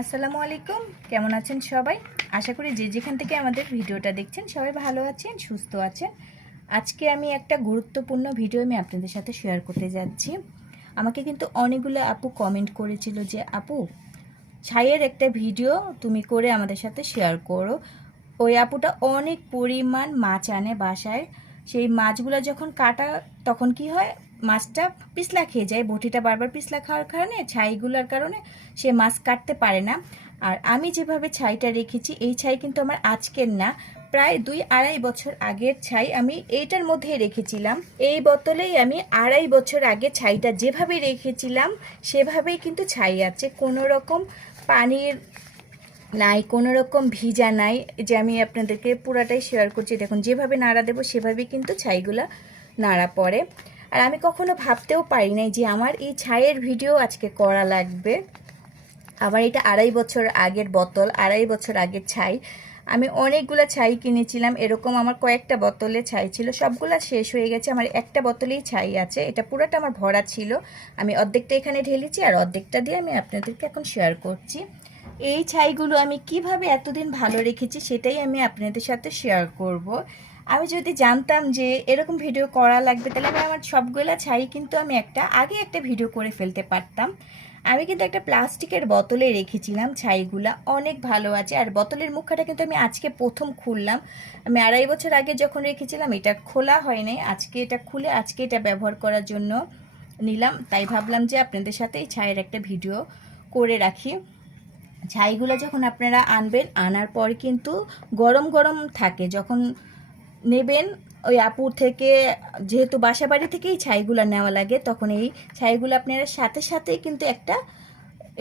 আসসালামু আলাইকুম। কেমন আছেন সবাই? আশা করি যে যেখান থেকে আমাদের ভিডিওটা দেখছেন সবাই ভালো আছেন, সুস্থ আছেন। আজকে আমি একটা গুরুত্বপূর্ণ ভিডিও আমি আপনাদের সাথে শেয়ার করতে যাচ্ছি। আমাকে কিন্তু অনেকগুলো আপু কমেন্ট করেছিল যে, আপু, ছাইয়ের একটা ভিডিও তুমি করে আমাদের সাথে শেয়ার করো। ওই আপুটা অনেক পরিমাণ মাছ আনে বাসায়। সেই মাছগুলো যখন কাটা, তখন কি হয়? মাছটা পিছলা খেয়ে যায়। বটিটা বারবার পিছলা খাওয়ার কারণে, ছাইগুলোর কারণে সে মাছ কাটতে পারে না। আর আমি যেভাবে ছাইটা রেখেছি, এই ছাই কিন্তু আমার আজকের না। প্রায় দুই আড়াই বছর আগের ছাই আমি এইটার মধ্যে রেখেছিলাম। এই বোতলেই আমি আড়াই বছর আগে ছাইটা যেভাবে রেখেছিলাম, সেভাবেই কিন্তু ছাই আছে। কোনো রকম পানির নাই, কোনো রকম ভিজা নাই, যে আমি আপনাদেরকে পুরাটাই শেয়ার করছি। দেখুন, যেভাবে নাড়া দেবো, সেভাবেই কিন্তু ছাইগুলা নাড়া পড়ে। আর আমি কখনো ভাবতেও পারি নাই যে আমার এই ছাইয়ের ভিডিও আজকে করা লাগবে। আমার এটা আড়াই বছর আগের বোতল, আড়াই বছর আগের ছাই। আমি অনেকগুলো ছাই কিনেছিলাম, এরকম আমার কয়েকটা বোতলে ছাই ছিল, সবগুলা শেষ হয়ে গেছে। আমার একটা বোতলেই ছাই আছে, এটা পুরোটা আমার ভরা ছিল। আমি অর্ধেকটা এখানে ঢেলেছি আর অর্ধেকটা দিয়ে আমি আপনাদেরকে এখন শেয়ার করছি। এই ছাইগুলো আমি কীভাবে এতদিন ভালো রেখেছি সেটাই আমি আপনাদের সাথে শেয়ার করব। আমি যদি জানতাম যে এরকম ভিডিও করা লাগবে, তাহলে আমি আমার সবগুলা ছাই কিন্তু আমি একটা, আগে একটা ভিডিও করে ফেলতে পারতাম। আমি কিন্তু একটা প্লাস্টিকের বোতলে রেখেছিলাম ছাইগুলা, অনেক ভালো আছে। আর বোতলের মুখটা কিন্তু আমি আজকে প্রথম খুললাম। আমি আড়াই বছর আগে যখন রেখেছিলাম, এটা খোলা হয়নি আজকে এটা খুলে, আজকে এটা ব্যবহার করার জন্য নিলাম। তাই ভাবলাম যে আপনাদের সাথে এই ছাইয়ের একটা ভিডিও করে রাখি। ছাইগুলো যখন আপনারা আনবেন, আনার পর কিন্তু গরম গরম থাকে। যখন নেবেন ওই আপুর থেকে, যেহেতু বাসা বাড়ি থেকেই ছাইগুলো নেওয়া লাগে, তখন এই ছাইগুলো আপনারা সাথে সাথে কিন্তু একটা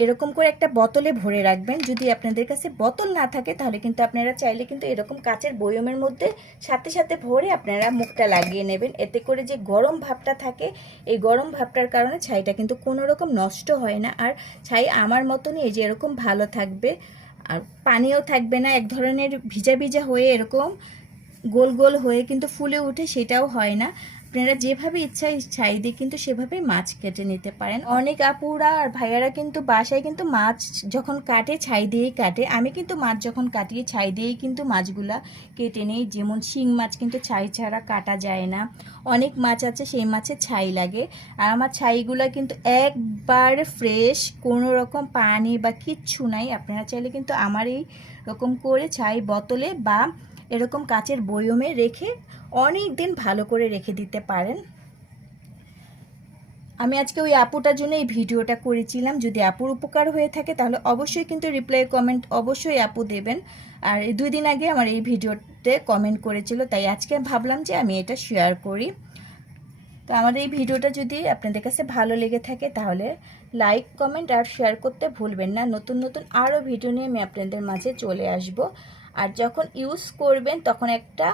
এরকম করে একটা বোতলে ভরে রাখবেন। যদি আপনাদের কাছে বোতল না থাকে, তাহলে কিন্তু আপনারা চাইলে কিন্তু এরকম কাচের বয়মের মধ্যে সাথে সাথে ভরে আপনারা মুখটা লাগিয়ে নেবেন। এতে করে যে গরম ভাবটা থাকে, এই গরম ভাবটার কারণে ছাইটা কিন্তু কোনো রকম নষ্ট হয় না। আর ছাই আমার মতনই এই যে এরকম ভালো থাকবে, আর পানিও থাকবে না, এক ধরনের ভিজা ভিজা হয়ে এরকম গোল গোল হয়ে কিন্তু ফুলে উঠে সেটাও হয় না। আপনারা যেভাবে ইচ্ছা ছাই দিয়ে কিন্তু সেভাবেই মাছ কেটে নিতে পারেন। অনেক আপুরা আর ভাইয়ারা কিন্তু বাসায় কিন্তু মাছ যখন কাটে, ছাই দিয়েই কাটে। আমি কিন্তু মাছ যখন কাটিয়ে ছাই দিয়েই কিন্তু মাছগুলা কেটে নিই। যেমন শিং মাছ কিন্তু ছাই ছাড়া কাটা যায় না। অনেক মাছ আছে, সেই মাছে ছাই লাগে। আর আমার ছাইগুলা কিন্তু একবার ফ্রেশ, কোনো রকম পানি বা কিচ্ছু নাই। আপনারা চাইলে কিন্তু আমার এই রকম করে ছাই বোতলে বা এরকম কাচের বয়মে রেখে অনেক দিন ভালো করে রেখে দিতে পারেন। আমি আজকে ওই আপুটার জন্য এই ভিডিওটা করেছিলাম। যদি আপুর উপকার হয়ে থাকে তাহলে অবশ্যই কিন্তু রিপ্লাই কমেন্ট অবশ্যই আপু দেবেন। আর এই দুই দিন আগে আমার এই ভিডিওতে কমেন্ট করেছিল, তাই আজকে ভাবলাম যে আমি এটা শেয়ার করি। তো আমার এই ভিডিওটা যদি আপনাদের কাছে ভালো লেগে থাকে তাহলে লাইক কমেন্ট আর শেয়ার করতে ভুলবেন না। নতুন নতুন আরও ভিডিও নিয়ে আমি আপনাদের মাঝে চলে আসব। আর যখন ইউজ করবেন, তখন একটা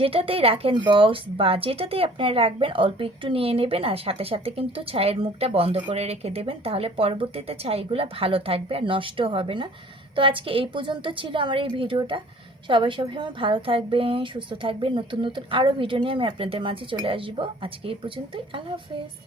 যেটাতেই রাখেন বক্স বা যেটাতেই আপনারা রাখবেন, অল্প একটু নিয়ে নেবেন আর সাথে সাথে কিন্তু ছাইয়ের মুখটা বন্ধ করে রেখে দেবেন। তাহলে পরবর্তীতে ছাইগুলো ভালো থাকবে আর নষ্ট হবে না। তো আজকে এই পর্যন্ত ছিল আমার এই ভিডিওটা। সবাই সবসময় ভালো থাকবেন, সুস্থ থাকবেন। নতুন নতুন আরও ভিডিও নিয়ে আমি আপনাদের মাঝে চলে আসব। আজকে এই পর্যন্তই। আল্লাহ হাফেজ।